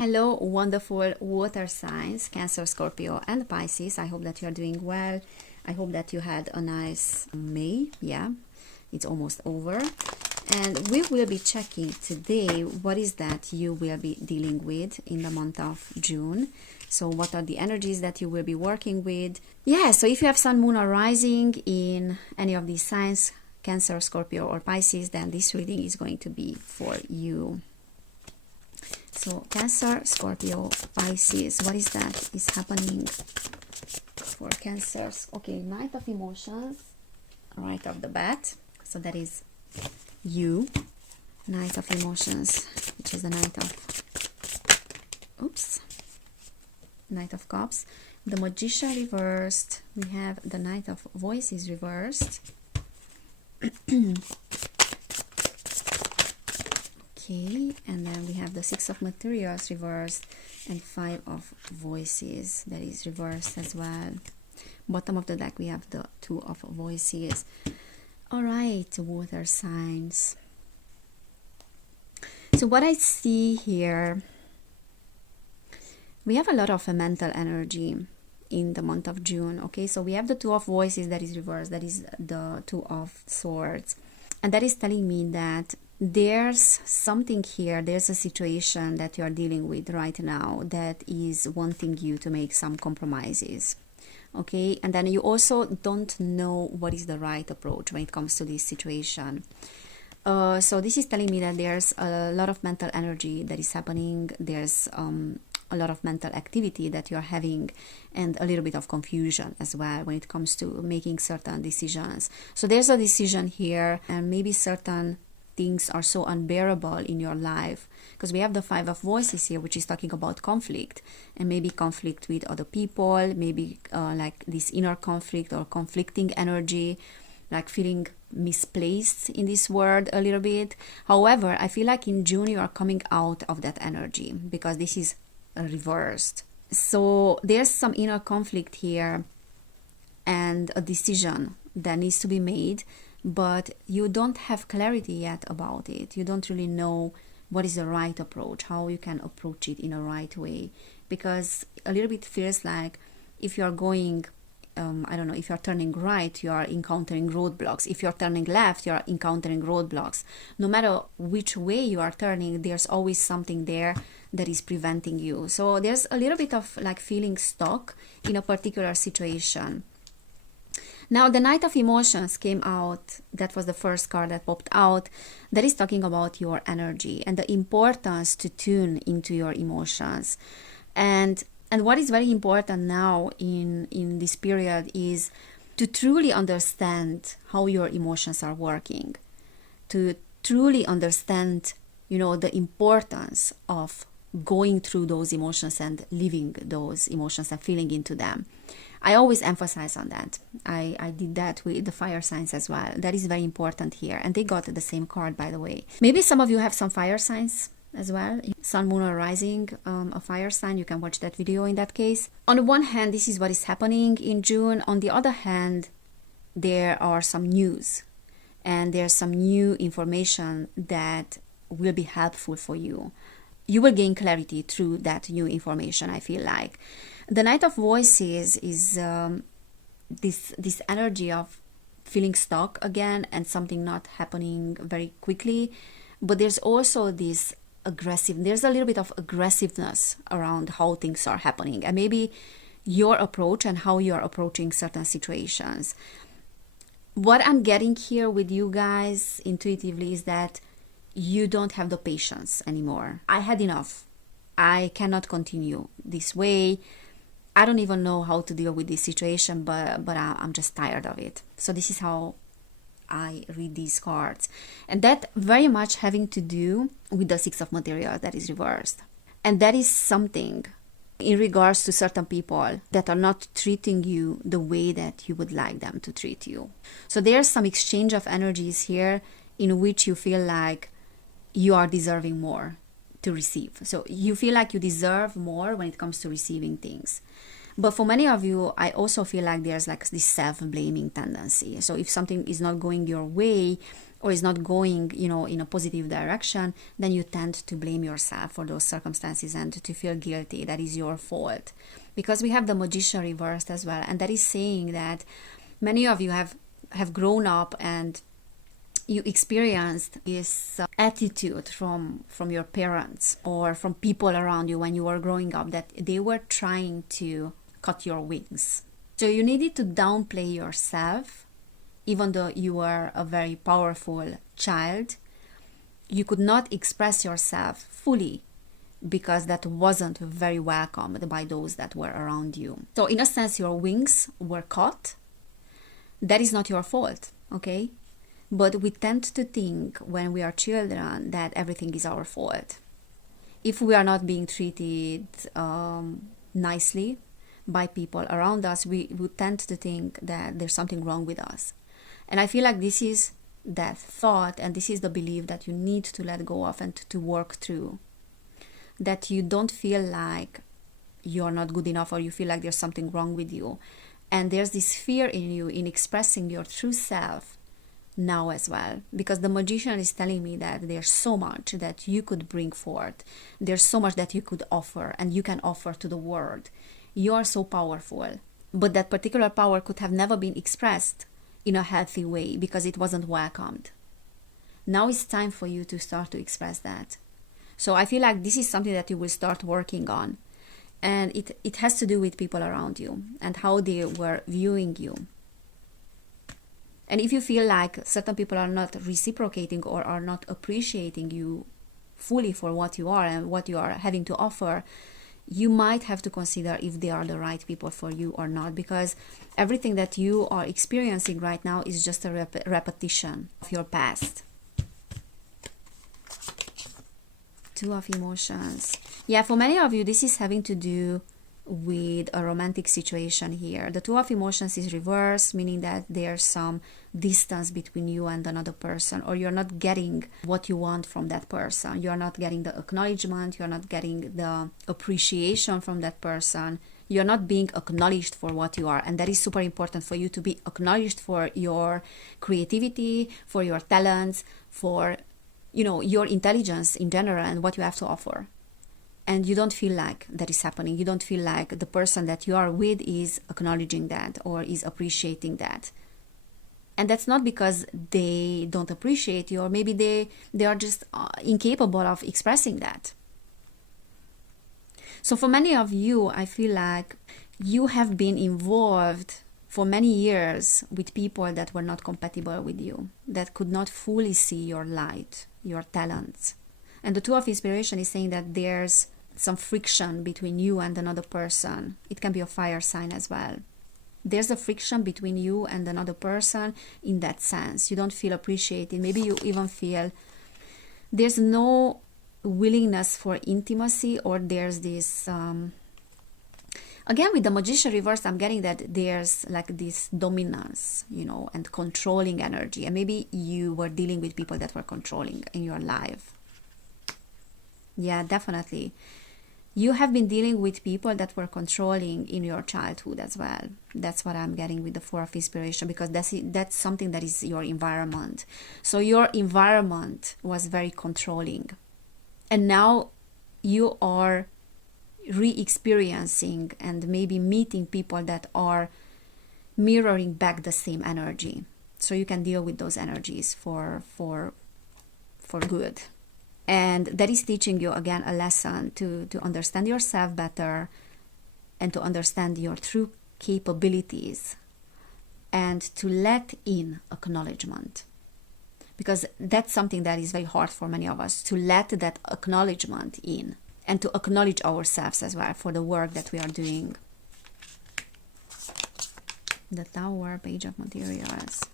Hello, wonderful water signs, Cancer, Scorpio, and Pisces. I hope that you're doing well. I hope that you had a nice May. Yeah, it's almost over. And we will be checking today what is that you will be dealing with in the month of June. So what are the energies that you will be working with? Yeah, so if you have Sun, Moon, or Rising in any of these signs, Cancer, Scorpio, or Pisces, then this reading is going to be for you. So Cancer, Scorpio, Pisces, what is that is happening for Cancers? Okay, Knight of Emotions, right off the bat. So that is you. Knight of Emotions, which is the Knight of, Knight of Cups. The Magician reversed. We have the Knight of Voices reversed. Okay, and then we have the Six of Materials reversed and Five of Voices that is reversed as well. Bottom of the deck we have the Two of Voices. All right, water signs. So what I see here, we have a lot of mental energy in the month of June. Okay, so we have the Two of Voices that is reversed, that is the Two of Swords, and that is telling me that there's something here, there's a situation that you're dealing with right now that is wanting you to make some compromises. Okay, and then you also don't know what is the right approach when it comes to this situation. So this is telling me that there's a lot of mental energy that is happening. There's a lot of mental activity that you're having, and a little bit of confusion as well when it comes to making certain decisions. So there's a decision here, and maybe certain things are so unbearable in your life, because we have the Five of Voices here, which is talking about conflict, and maybe conflict with other people, maybe like this inner conflict or conflicting energy, like feeling misplaced in this world a little bit. However, I feel like in June you are coming out of that energy because this is reversed. So there's some inner conflict here and a decision that needs to be made, but you don't have clarity yet about it. You don't really know what is the right approach, how you can approach it in a right way, because a little bit feels like if you're going I don't know, if you're turning right, you are encountering roadblocks. If you're turning left, you are encountering roadblocks. No matter which way you are turning, there's always something there that is preventing you. So there's a little bit of like feeling stuck in a particular situation. Now the Knight of Emotions came out. That was the first card that popped out. That is talking about your energy and the importance to tune into your emotions. And what is very important now in this period is to truly understand how your emotions are working, to truly understand, the importance of going through those emotions and living those emotions and feeling into them. I always emphasize on that. I did that with the fire signs as well. That is very important here. And they got the same card, by the way. Maybe some of you have some fire signs as well. Sun, Moon, or Rising, a fire sign. You can watch that video in that case. On the one hand, this is what is happening in June. On the other hand, there are some news. And there's some new information that will be helpful for you. You will gain clarity through that new information, I feel like. The Knight of Voices is this energy of feeling stuck again and something not happening very quickly. But there's also there's a little bit of aggressiveness around how things are happening, and maybe your approach and how you are approaching certain situations. What I'm getting here with you guys intuitively is that you don't have the patience anymore. I had enough. I cannot continue this way. I don't even know how to deal with this situation, but I'm just tired of it. So this is how I read these cards. And that very much having to do with the Six of Materials that is reversed. And that is something in regards to certain people that are not treating you the way that you would like them to treat you. So there's some exchange of energies here in which you feel like you are deserving more to receive. So you feel like you deserve more when it comes to receiving things. But for many of you, I also feel like there's like this self-blaming tendency. So if something is not going your way, or is not going, in a positive direction, then you tend to blame yourself for those circumstances and to feel guilty that is your fault. Because we have the Magician reversed as well, and that is saying that many of you have grown up and you experienced this attitude from your parents or from people around you when you were growing up, that they were trying to cut your wings. So you needed to downplay yourself. Even though you were a very powerful child, you could not express yourself fully because that wasn't very welcomed by those that were around you. So in a sense, your wings were cut. That is not your fault, okay? But we tend to think when we are children that everything is our fault. If we are not being treated nicely by people around us, we tend to think that there's something wrong with us. And I feel like this is that thought, and this is the belief that you need to let go of and to work through. That you don't feel like you're not good enough, or you feel like there's something wrong with you. And there's this fear in you in expressing your true self now as well. Because the Magician is telling me that there's so much that you could bring forth. There's so much that you could offer and you can offer to the world. You are so powerful. But that particular power could have never been expressed in a healthy way because it wasn't welcomed. Now it's time for you to start to express that. So I feel like this is something that you will start working on. And it has to do with people around you and how they were viewing you. And if you feel like certain people are not reciprocating or are not appreciating you fully for what you are and what you are having to offer, you might have to consider if they are the right people for you or not, because everything that you are experiencing right now is just a repetition of your past. Two of Emotions. Yeah, for many of you, this is having to do with a romantic situation here. The Two of Emotions is reversed, meaning that there's some distance between you and another person, or you're not getting what you want from that person. You're not getting the acknowledgement, you're not getting the appreciation from that person. You're not being acknowledged for what you are, and that is super important for you to be acknowledged for your creativity, for your talents, for your intelligence in general and what you have to offer. And you don't feel like that is happening. You don't feel like the person that you are with is acknowledging that or is appreciating that. And that's not because they don't appreciate you, or maybe they are just incapable of expressing that. So for many of you, I feel like you have been involved for many years with people that were not compatible with you, that could not fully see your light, your talents. And the Two of Inspiration is saying that there's some friction between you and another person. It can be a fire sign as well. There's a friction between you and another person in that sense. You don't feel appreciated. Maybe you even feel there's no willingness for intimacy, or there's this... Again, with the Magician reverse, I'm getting that there's like this dominance, and controlling energy. And maybe you were dealing with people that were controlling in your life. Yeah, definitely. You have been dealing with people that were controlling in your childhood as well. That's what I'm getting with the Four of Inspiration, because that's something that is your environment. So your environment was very controlling. And now you are re-experiencing and maybe meeting people that are mirroring back the same energy. So you can deal with those energies for good. And that is teaching you, again, a lesson to understand yourself better and to understand your true capabilities and to let in acknowledgement. Because that's something that is very hard for many of us, to let that acknowledgement in and to acknowledge ourselves as well for the work that we are doing. The Tower, Page of Materials,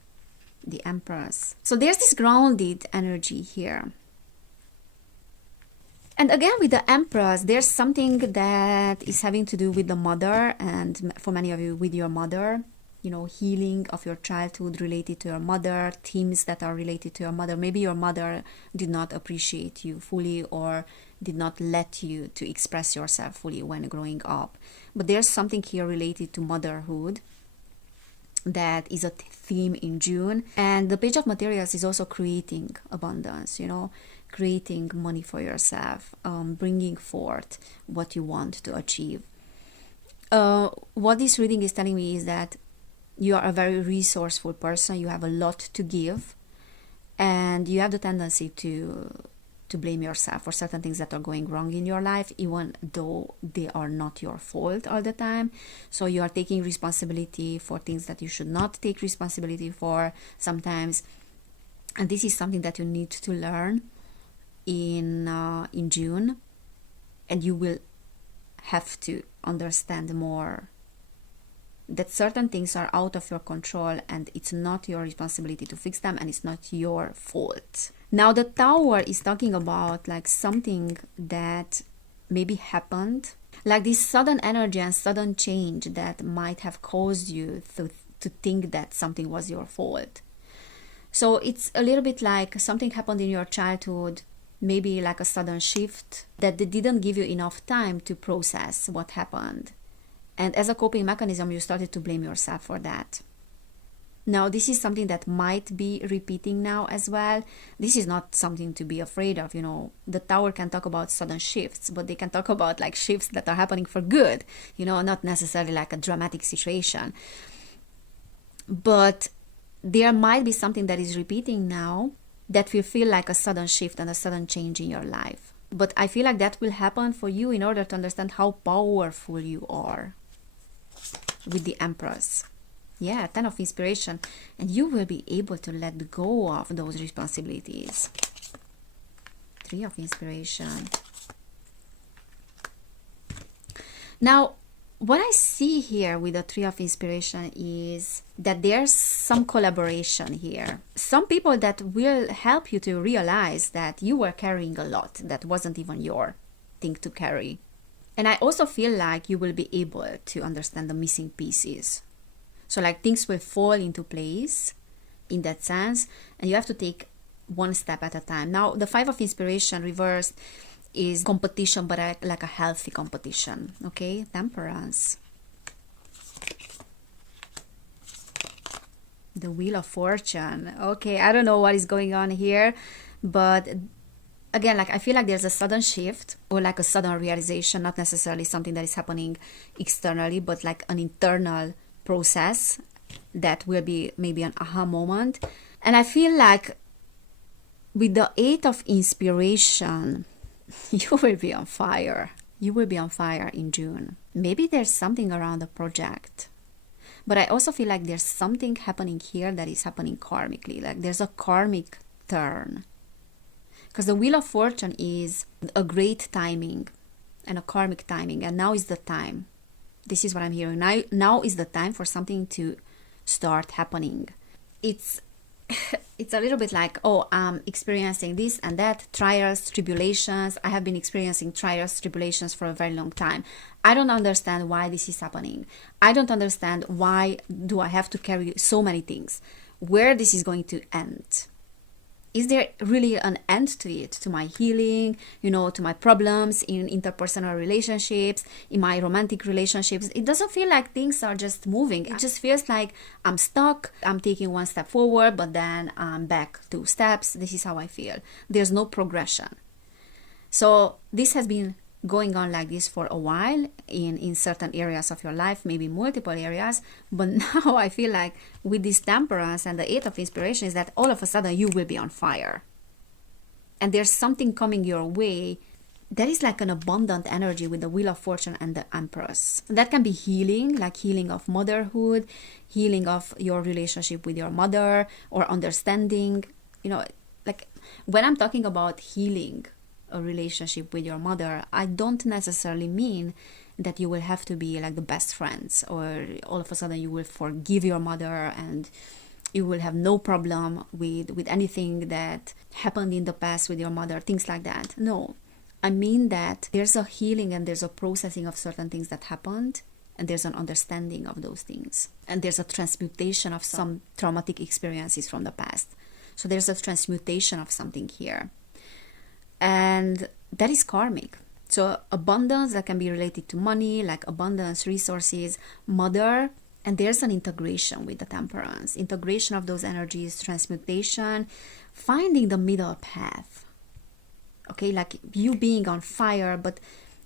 the Empress. So there's this grounded energy here. And again, with the Empress, there's something that is having to do with the mother, and for many of you, with your mother, healing of your childhood related to your mother, themes that are related to your mother. Maybe your mother did not appreciate you fully or did not let you to express yourself fully when growing up. But there's something here related to motherhood. that is a theme in June. And the Page of Materials is also creating abundance, you know, creating money for yourself, bringing forth what you want to achieve. What this reading is telling me is that you are a very resourceful person. You have a lot to give, and you have the tendency to blame yourself for certain things that are going wrong in your life, even though they are not your fault all the time. So you are taking responsibility for things that you should not take responsibility for sometimes, and this is something that you need to learn in June, and you will have to understand more that certain things are out of your control and it's not your responsibility to fix them, and it's not your fault. Now the Tower is talking about like something that maybe happened, like this sudden energy and sudden change that might have caused you to think that something was your fault. So it's a little bit like something happened in your childhood, maybe like a sudden shift that didn't give you enough time to process what happened. And as a coping mechanism, you started to blame yourself for that. Now, this is something that might be repeating now as well. This is not something to be afraid of, you know. The Tower can talk about sudden shifts, but they can talk about like shifts that are happening for good, you know, not necessarily like a dramatic situation. But there might be something that is repeating now that will feel like a sudden shift and a sudden change in your life. But I feel like that will happen for you in order to understand how powerful you are. With the Empress, yeah, 10 of Inspiration, and you will be able to let go of those responsibilities. 3 of Inspiration. Now, what I see here with the 3 of Inspiration is that there's some collaboration here. Some people that will help you to realize that you were carrying a lot that wasn't even your thing to carry. And I also feel like you will be able to understand the missing pieces. So like things will fall into place in that sense, and you have to take one step at a time. Now, the 5 of Inspiration reversed is competition, but like a healthy competition, okay? Temperance. The Wheel of Fortune. Okay, I don't know what is going on here, but again, like I feel like there's a sudden shift or like a sudden realization, not necessarily something that is happening externally, but like an internal process that will be maybe an aha moment. And I feel like with the 8 of Inspiration, you will be on fire. You will be on fire in June. Maybe there's something around the project. But I also feel like there's something happening here that is happening karmically. Like there's a karmic turn. Because the Wheel of Fortune is a great timing and a karmic timing. And now is the time. This is what I'm hearing. Now is the time for something to start happening. It's a little bit like, oh, I'm experiencing this and that, trials, tribulations. I have been experiencing trials, tribulations for a very long time. I don't understand why this is happening. I don't understand why do I have to carry so many things. Where this is going to end. Is there really an end to it, to my healing, you know, to my problems in interpersonal relationships, in my romantic relationships? It doesn't feel like things are just moving. It just feels like I'm stuck. I'm taking one step forward, but then I'm back 2 steps. This is how I feel. There's no progression. So this has been going on like this for a while in certain areas of your life, maybe multiple areas, but now I feel like with this Temperance and the 8 of Inspiration is that all of a sudden you will be on fire and there's something coming your way that is like an abundant energy with the Wheel of Fortune and the Empress. That can be healing, like healing of motherhood, healing of your relationship with your mother, or understanding, you know, like when I'm talking about healing a relationship with your mother, I don't necessarily mean that you will have to be like the best friends, or all of a sudden you will forgive your mother and you will have no problem with anything that happened in the past with your mother, things like that. No, I mean that there's a healing and there's a processing of certain things that happened, and there's an understanding of those things, and there's a transmutation of some traumatic experiences from the past. So there's a transmutation of something here. And that is karmic. So abundance that can be related to money, like abundance, resources, mother, And there's an integration with the temperance, integration of those energies, transmutation, finding the middle path. Okay, like you being on fire, but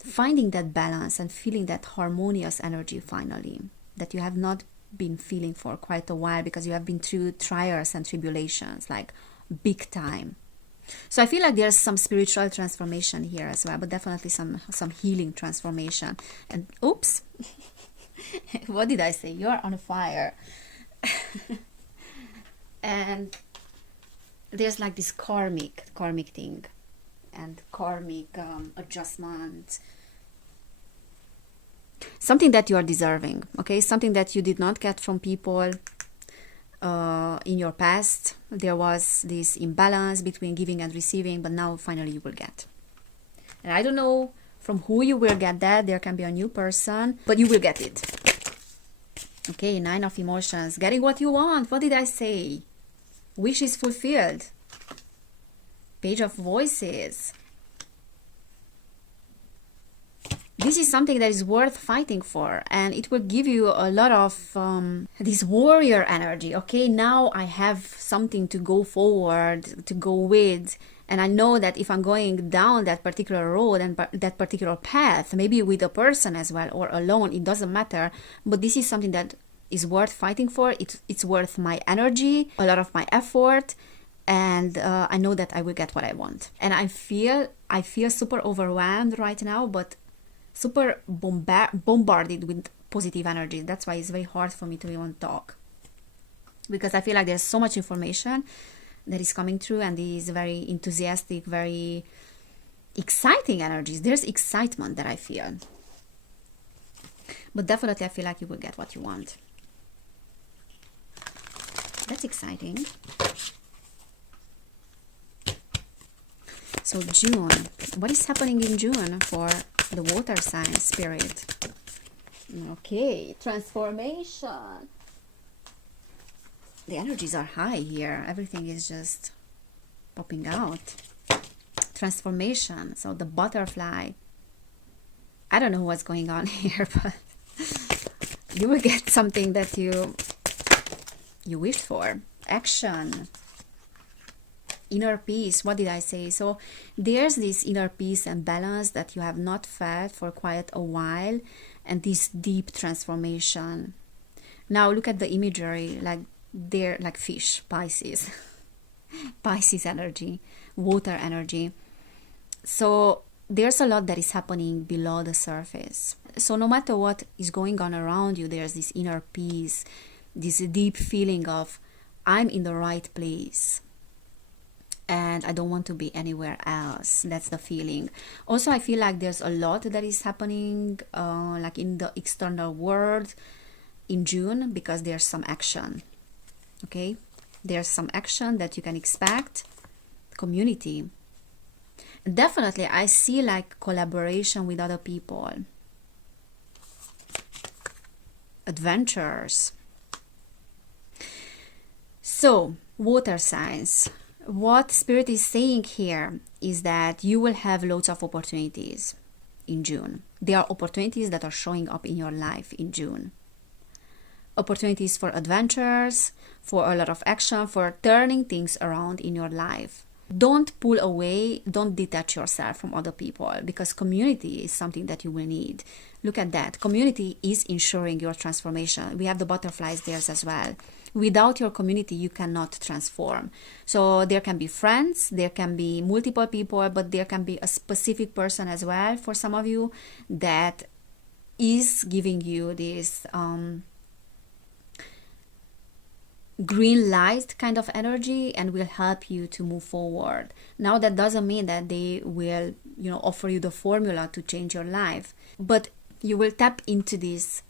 finding that balance and feeling that harmonious energy finally, that you have not been feeling for quite a while because you have been through trials and tribulations, like big time. So I feel like there's some spiritual transformation here as well, but definitely some healing transformation. And oops, what did I say? You're on fire. And there's like this karmic thing, and karmic adjustment, something that you are deserving, okay? Something that you did not get from people in your past. There was this imbalance between giving and receiving, but now finally you will get. And I don't know from who you will get that. There can be a new person, but you will get it. Okay, 9 of emotions, getting what you want. What did I say? Wish is fulfilled. Page of voices. This is something that is worth fighting for, and it will give you a lot of this warrior energy. Okay, now I have something to go forward, to go with, and I know that if I'm going down that particular road and that particular path, maybe with a person as well or alone, it doesn't matter, but this is something that is worth fighting for. It's worth my energy, a lot of my effort, and I know that I will get what I want. And I feel super overwhelmed right now, but super bombarded with positive energy. That's why it's very hard for me to even talk, because I feel like there's so much information that is coming through, and these very enthusiastic, very exciting energies. There's excitement that I feel, but definitely I feel like you will get what you want. That's exciting. So June, what is happening in June for the water sign spirit? Okay, transformation. The energies are high here. Everything is just popping out. Transformation. So the butterfly. I don't know what's going on here, but you will get something that you wished for. Action. Inner peace. What did I say? So there's this inner peace and balance that you have not felt for quite a while, and this deep transformation. Now look at the imagery, like they're like fish, Pisces. Pisces energy, water energy. So there's a lot that is happening below the surface. So no matter what is going on around you, there's this inner peace, this deep feeling of I'm in the right place and I don't want to be anywhere else. That's the feeling. Also, I feel like there's a lot that is happening like in the external world in June, because there's some action. Okay, there's some action that you can expect. Community. Definitely, I see like collaboration with other people. Adventures. So, water signs. What Spirit is saying here is that you will have loads of opportunities in June. There are opportunities that are showing up in your life in June. Opportunities for adventures, for a lot of action, for turning things around in your life. Don't pull away, don't detach yourself from other people, because community is something that you will need. Look at that. Community is ensuring your transformation. We have the butterflies there as well. Without your community, you cannot transform. So there can be friends, there can be multiple people, but there can be a specific person as well for some of you that is giving you this green light kind of energy and will help you to move forward. Now that doesn't mean that they will, offer you the formula to change your life, but you will tap into this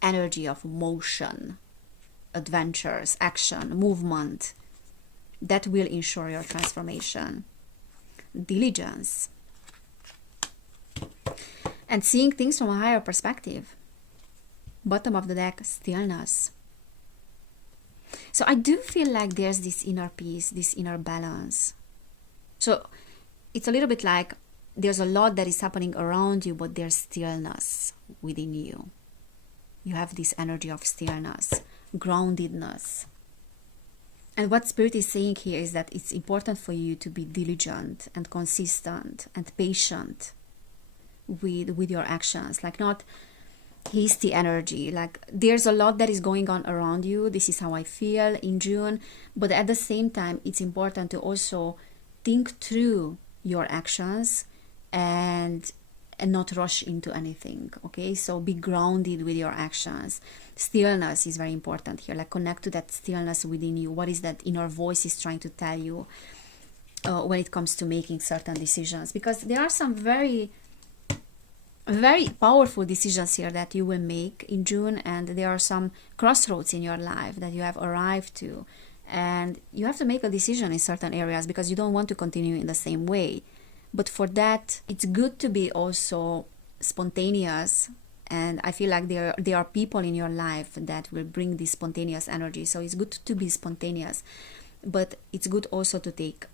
energy of motion, adventures, action, movement that will ensure your transformation. Diligence. And seeing things from a higher perspective. Bottom of the deck, stillness. So I do feel like there's this inner peace, this inner balance. So it's a little bit like there's a lot that is happening around you, but there's stillness within you. you have this energy of stillness, groundedness. And what Spirit is saying here is that it's important for you to be diligent and consistent and patient with your actions, like not hasty energy. Like there's a lot that is going on around you. This is how I feel in June. But at the same time, it's important to also think through your actions and not rush into anything. Okay, so be grounded with your actions. Stillness is very important here. Like connect to that stillness within you. What is that inner voice is trying to tell you when it comes to making certain decisions? Because there are some very powerful decisions here that you will make in June, and there are some crossroads in your life that you have arrived to, and you have to make a decision in certain areas because you don't want to continue in the same way. But for that, it's good to be also spontaneous, and I feel like there are people in your life that will bring this spontaneous energy. So it's good to be spontaneous, but it's good also to take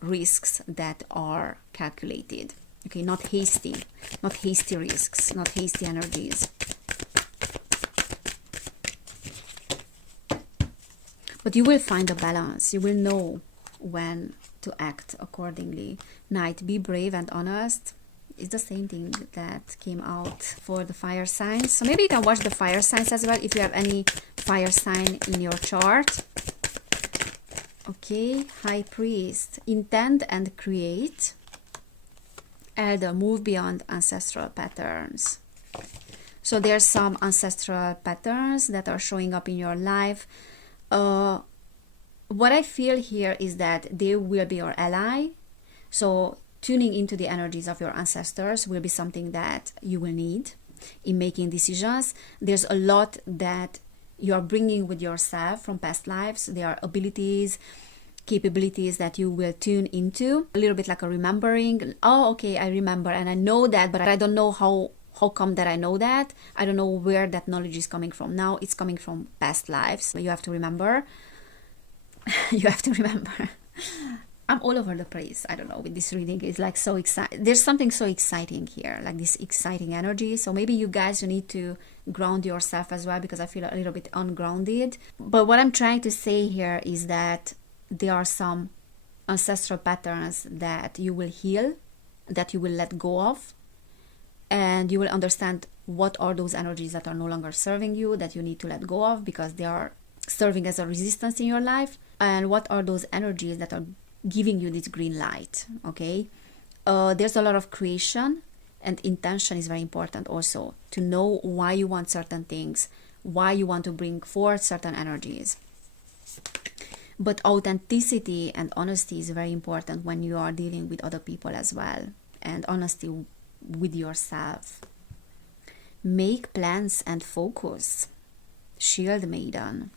risks that are calculated. Okay, not hasty risks, not hasty energies. But you will find a balance. You will know when to act accordingly. Knight, be brave and honest. It's the same thing that came out for the fire signs. So maybe you can watch the fire signs as well if you have any fire sign in your chart. Okay, High Priest, intend and create. Elder, move beyond ancestral patterns. So there's some ancestral patterns that are showing up in your life. What I feel here is that they will be your ally. So tuning into the energies of your ancestors will be something that you will need in making decisions. There's a lot that you are bringing with yourself from past lives. There are abilities, capabilities that you will tune into. A little bit like a remembering. Oh, okay, I remember and I know that, but I don't know how come that I know that. I don't know where that knowledge is coming from. Now it's coming from past lives. So you have to remember. You have to remember. I'm all over the place. I don't know, with this reading. It's like so exciting. There's something so exciting here, like this exciting energy. So maybe you guys, you need to ground yourself as well, because I feel a little bit ungrounded. But what I'm trying to say here is that there are some ancestral patterns that you will heal, that you will let go of, and you will understand what are those energies that are no longer serving you, that you need to let go of because they are serving as a resistance in your life, and what are those energies that are giving you this green light. Okay, there's a lot of creation, and intention is very important also, to know why you want certain things, why you want to bring forth certain energies. But authenticity and honesty is very important when you are dealing with other people as well, and honesty with yourself. Make plans and focus. Shield Maiden.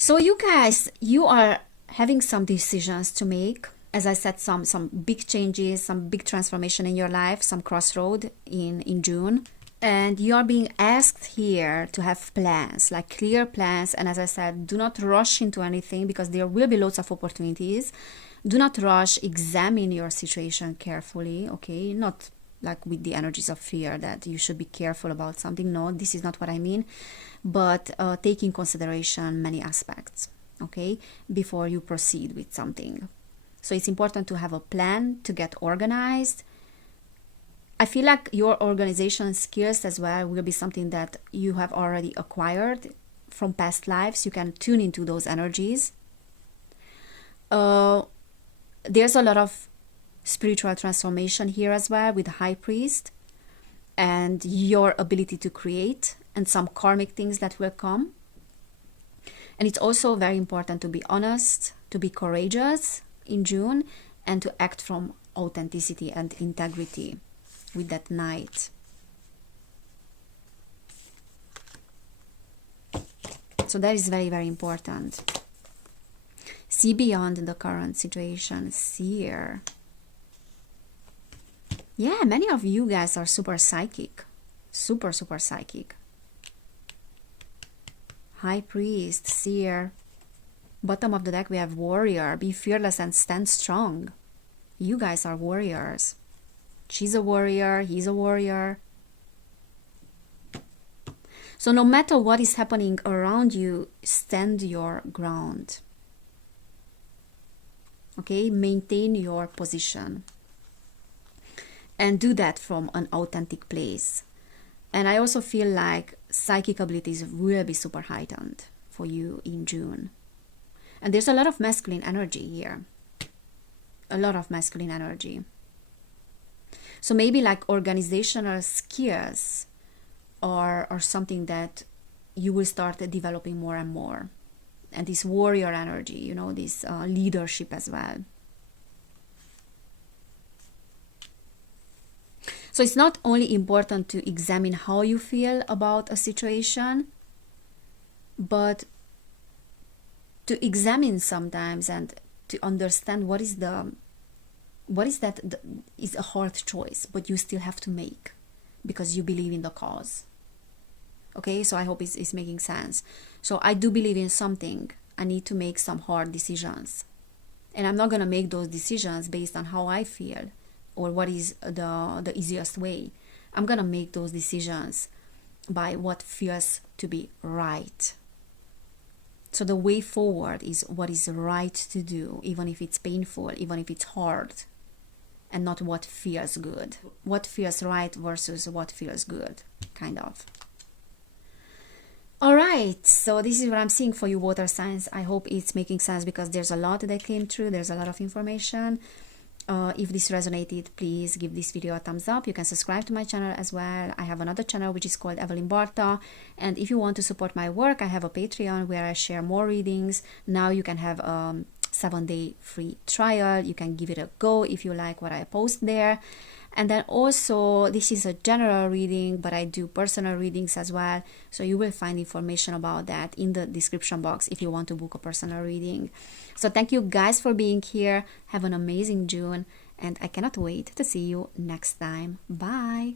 So you guys, you are having some decisions to make. As I said, some big changes, some big transformation in your life, some crossroad in June. And you are being asked here to have plans, like clear plans. And as I said, do not rush into anything because there will be lots of opportunities. Do not rush, examine your situation carefully, okay? Not like with the energies of fear that you should be careful about something. No, this is not what I mean. But take in consideration many aspects, okay, before you proceed with something. So it's important to have a plan, to get organized. I feel like your organization skills as well will be something that you have already acquired from past lives. You can tune into those energies. There's a lot of spiritual transformation here as well with the High Priest, and your ability to create, and some karmic things that will come. And it's also very important to be honest, to be courageous in June, and to act from authenticity and integrity with that Knight. So that is very, very important. See beyond the current situation. Seer. Yeah, many of you guys are super psychic. Super, super psychic. High Priest, Seer. Bottom of the deck we have Warrior. Be fearless and stand strong. You guys are warriors. She's a warrior, he's a warrior. So no matter what is happening around you, stand your ground. Okay, maintain your position. And do that from an authentic place. And I also feel like psychic abilities will be super heightened for you in June. And there's a lot of masculine energy here. A lot of masculine energy. So maybe like organizational skills are something that you will start developing more and more. And this warrior energy, you know, this leadership as well. So it's not only important to examine how you feel about a situation, but to examine sometimes and to understand what is a hard choice, but you still have to make because you believe in the cause. Okay, so I hope it's making sense. So I do believe in something. I need to make some hard decisions. And I'm not going to make those decisions based on how I feel or what is the easiest way. I'm going to make those decisions by what feels to be right. So the way forward is what is right to do, even if it's painful, even if it's hard, and not what feels good. What feels right versus what feels good, kind of. All right, so this is what I'm seeing for you, water signs. I hope it's making sense because there's a lot that came through. There's a lot of information. If this resonated, please give this video a thumbs up. You can subscribe to my channel as well. I have another channel which is called Evelin Barta. And if you want to support my work, I have a Patreon where I share more readings. Now you can have a 7-day free trial. You can give it a go if you like what I post there. And then also, this is a general reading, but I do personal readings as well. So you will find information about that in the description box if you want to book a personal reading. So thank you guys for being here. Have an amazing June, and I cannot wait to see you next time. Bye!